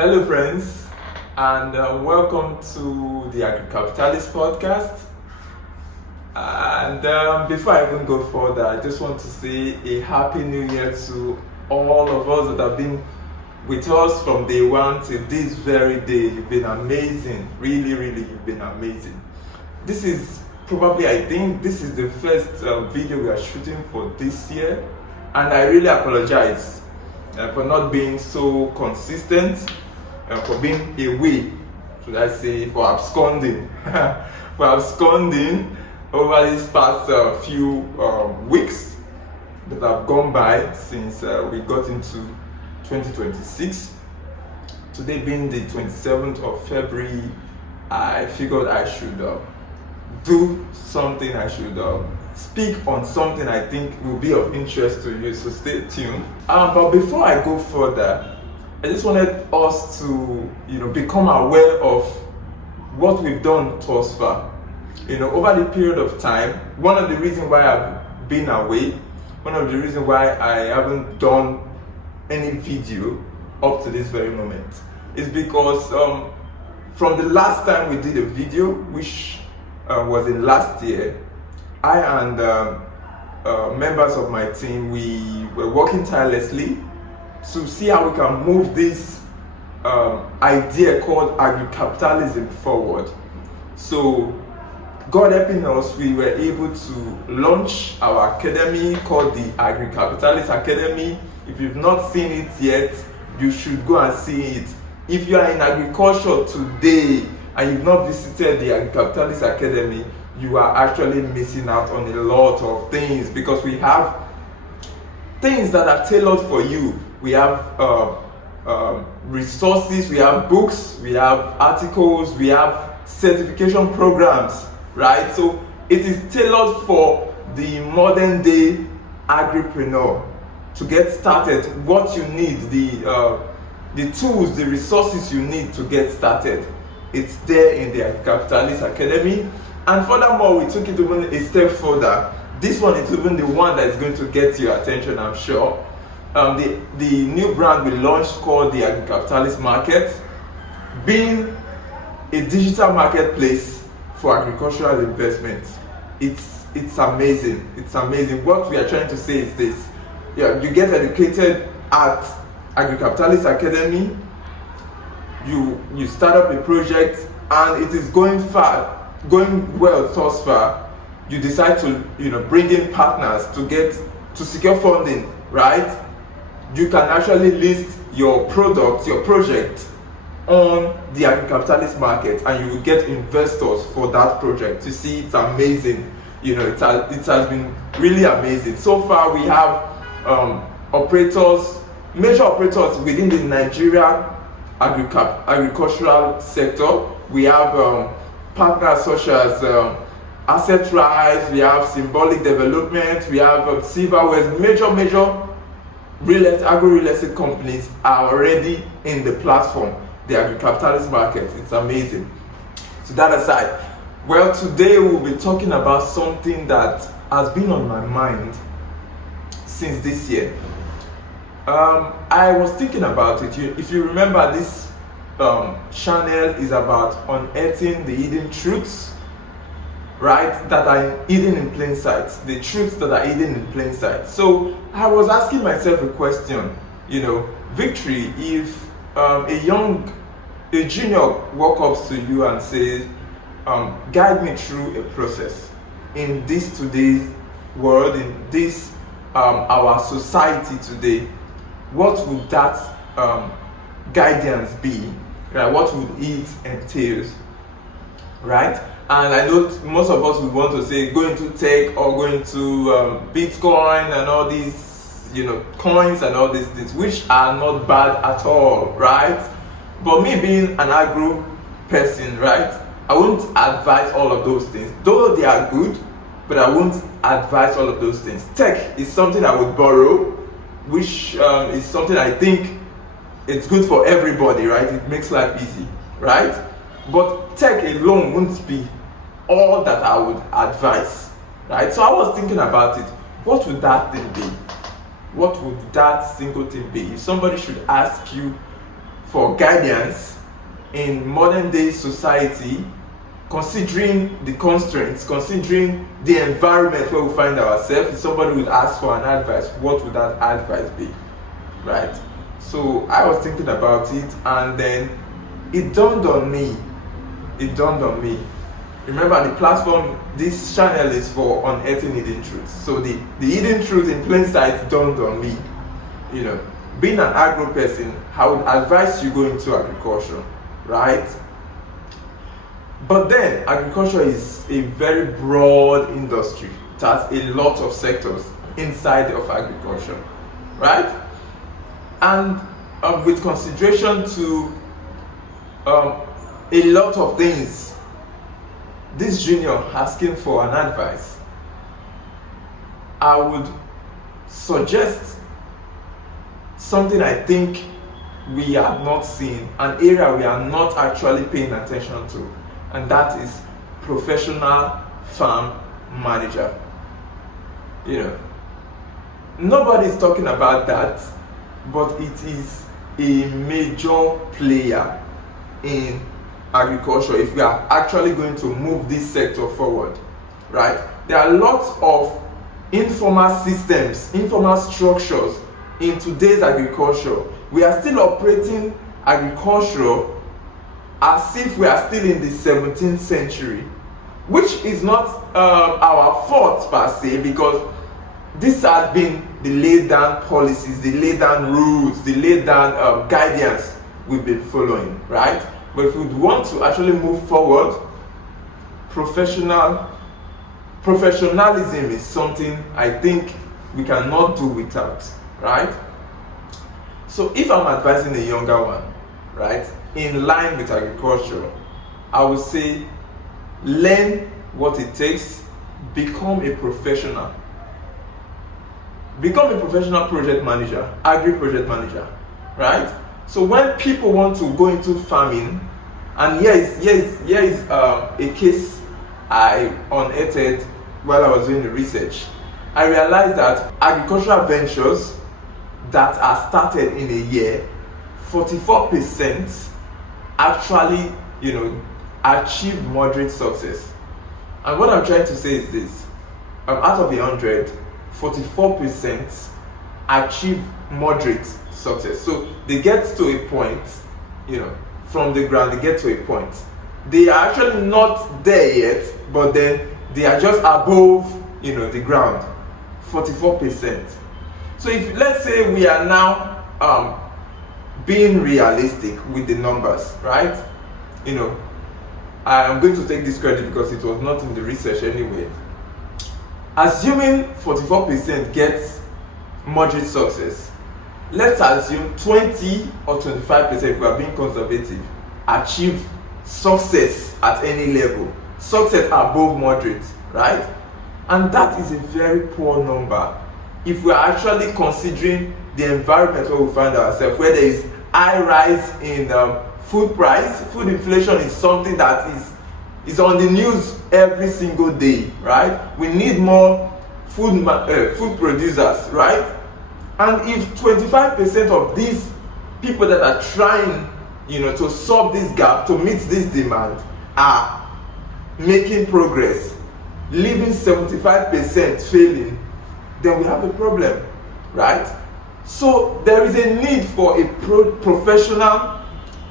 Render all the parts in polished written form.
Hello, friends, and welcome to the AgriCapitalist Podcast. And before I even go further, I just want to say a happy new year to all of us that have been with us from day one till this very day. You've been amazing, really, you've been amazing. This is probably, I think, this is the first video we are shooting for this year, and I really apologize for not being so consistent. For being away, should I say, for absconding, over these past few weeks that have gone by since we got into 2026. Today being the 27th of February, I figured I should do something, I should speak on something I think will be of interest to you, so stay tuned. But before I go further, I just wanted us to, become aware of what we've done thus far. Over the period of time, one of the reasons why I've been away, one of the reasons why I haven't done any video up to this very moment is because from the last time we did a video, which was in last year, I and members of my team, we were working tirelessly to see how we can move this idea called AgriCapitalism forward. So, God helping us, we were able to launch our academy called the AgriCapitalist Academy. If you've not seen it yet, you should go and see it. If you are in agriculture today and you've not visited the AgriCapitalist Academy, you are actually missing out on a lot of things, because we have things that are tailored for you. We have resources, we have books, we have articles, we have certification programs, right? So it is tailored for the modern day agripreneur to get started. What you need, the tools, the resources you need to get started, it's there in the AgriCapitalist Academy. And furthermore, we took it even a step further. This one is even the one that is going to get your attention, I'm sure. The new brand we launched called the AgriCapitalist Market, being a digital marketplace for agricultural investments. It's amazing. It's amazing. What we are trying to say is this: you get educated at AgriCapitalist Academy. You start up a project and it is going well thus far. You decide to bring in partners to secure funding, right? You can actually list your product, your project on the AgriCapitalist Market, and you will get investors for that project. You see, it's amazing. It has been really amazing. So far, we have major operators within the Nigeria agricultural sector. We have partners such as Asset Rise, we have Symbolic Development, we have Silverwares. Major agro-real estate companies are already in the platform, the AgriCapitalist Market. It's amazing. So that aside, well, today we'll be talking about something that has been on my mind since this year. I was thinking about it. If you remember, this channel is about unearthing the hidden truths, right, that are hidden in plain sight, the truths that are hidden in plain sight. So I was asking myself a question, Victory, if a junior walks up to you and says, guide me through a process in this today's world, in this our society today, what would that guidance be? Right? What would it entail? Right? And I know most of us would want to say go into tech or go into Bitcoin and all these, coins and all these things, which are not bad at all, right? But me being an agro person, right, I won't advise all of those things. Though they are good, but I won't advise all of those things. Tech is something I would borrow, which is something I think it's good for everybody, right? It makes life easy, right? But tech alone won't be all that I would advise, right? So I was thinking about it. What would that thing be? What would that single thing be? If somebody should ask you for guidance in modern day society, considering the constraints, considering the environment where we find ourselves. If somebody would ask for an advice, what would that advice be, right? So I was thinking about it, and then it dawned on me. Remember, the platform, this channel is for unearthing hidden truths. So the hidden truth in plain sight dawned on me. Being an agro person, I would advise you go into agriculture, right? But then agriculture is a very broad industry. It has a lot of sectors inside of agriculture, right? And with consideration to a lot of things, this junior asking for an advice, I would suggest something I think we are not seeing, an area we are not actually paying attention to, and that is professional farm manager. Nobody is talking about that, but it is a major player in agriculture if we are actually going to move this sector forward, right? There are lots of informal systems, informal structures in today's agriculture. We are still operating agriculture as if we are still in the 17th century, which is not our fault per se, because this has been the laid down policies, the laid down rules, the laid down guidance we've been following, right? But if we want to actually move forward, professionalism is something I think we cannot do without, right? So if I'm advising a younger one, right, in line with agriculture, I would say learn what it takes, become a professional. Become a professional project manager, agri project manager, right? So when people want to go into farming, and here is a case I unearthed while I was doing the research. I realized that agricultural ventures that are started in a year, 44% actually, achieve moderate success. And what I'm trying to say is this: out of 100, 44% achieve moderate success. So they get to a point, from the ground, they get to a point. They are actually not there yet, but then they are just above, the ground. 44%. So if, let's say, we are now being realistic with the numbers, right? I am going to take this credit because it was not in the research anyway. Assuming 44% gets moderate success, let's assume 20 or 25%, if we are being conservative, achieve success at any level, success above moderate, right? And that is a very poor number if we are actually considering the environment where we find ourselves, where there is high rise in food price. Food inflation is something that is on the news every single day, right? We need more food producers, right? And if 25% of these people that are trying, to solve this gap, to meet this demand, are making progress, leaving 75% failing, then we have a problem, right? So there is a need for a professional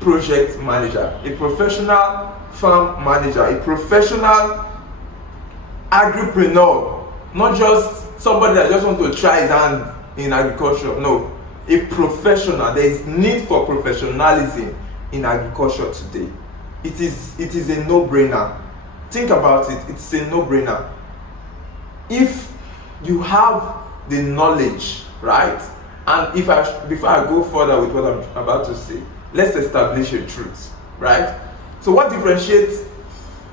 project manager, a professional farm manager, a professional agripreneur, not just somebody that just wants to try his hand in agriculture. No, a professional. There is need for professionalism in agriculture today. It is a no-brainer. Think about it. It's a no-brainer. If you have the knowledge, right? And before I go further with what I'm about to say, let's establish a truth, right? So what differentiates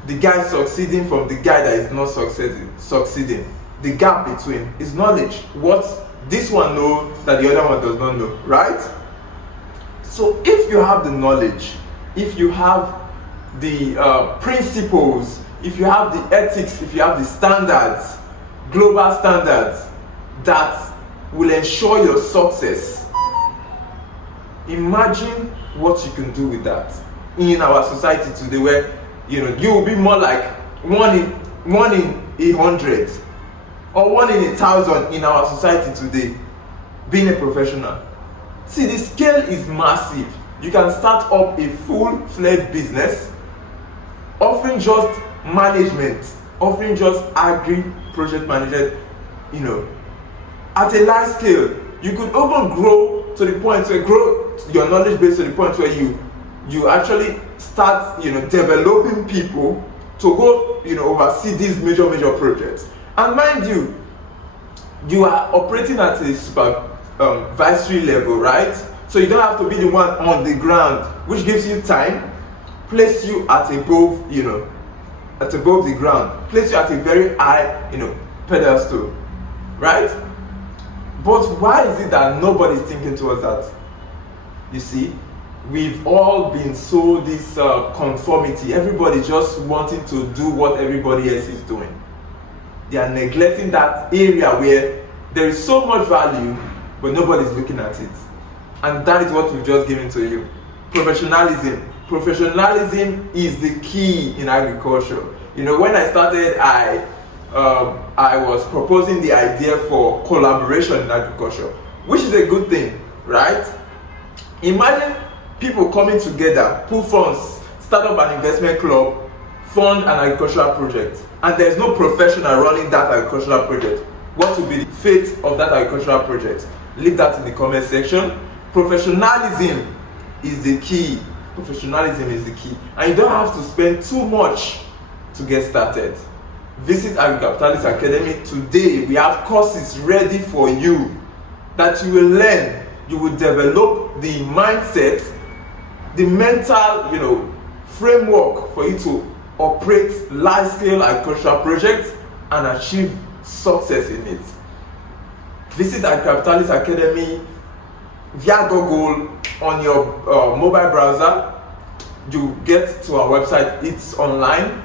the guy succeeding from the guy that is not succeeding? The gap between is knowledge. What this one knows that the other one does not know, right? So if you have the knowledge, if you have the principles, if you have the ethics, if you have the standards, global standards that will ensure your success, imagine what you can do with that in our society today, where you will be more like one in 100 or 1 in 1,000 in our society today, being a professional. See, the scale is massive. You can start up a full-fledged business offering just management, offering just agri project management, at a large scale. You could even grow to the point where grow your knowledge base to the point where you actually start developing people to go oversee these major projects. And mind you, you are operating at a supervisory level, right? So you don't have to be the one on the ground, which gives you time, place you at above the ground, place you at a very high pedestal, right? But why is it that nobody's thinking towards that? You see, we've all been sold this conformity. Everybody just wanting to do what everybody else is doing. They are neglecting that area where there is so much value, but nobody's looking at it. And that is what we've just given to you. Professionalism. Professionalism is the key in agriculture. When I started, I was proposing the idea for collaboration in agriculture, which is a good thing, right? Imagine people coming together, pool funds, start up an investment club, fund an agricultural project, and there's no professional running that agricultural project. What will be the fate of that agricultural project? Leave that in the comment section. Professionalism is the key. Professionalism is the key. And you don't have to spend too much to get started. Visit AgriCapitalist Academy today. We have courses ready for you that you will learn. You will develop the mindset, the mental, framework for you to operate large-scale agricultural projects and achieve success in it. Visit AgriCapitalist Academy via Google on your mobile browser. You get to our website. It's online.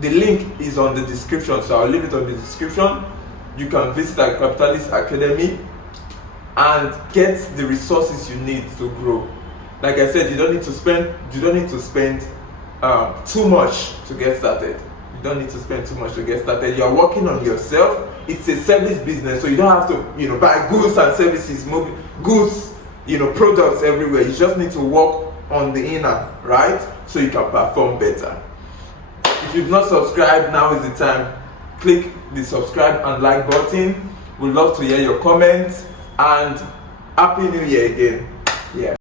The link is on the description, so I'll leave it on the description. You can visit AgriCapitalist Academy and get the resources you need to grow. Like I said, you don't need to spend too much to get started. You don't need to spend too much to get started. You're working on yourself. It's a service business, so you don't have to buy goods and services, goods, products everywhere. You just need to work on the inner, right? So you can perform better. If you've not subscribed, now is the time. Click the subscribe and like button. We'd love to hear your comments, and Happy New Year again. Yeah.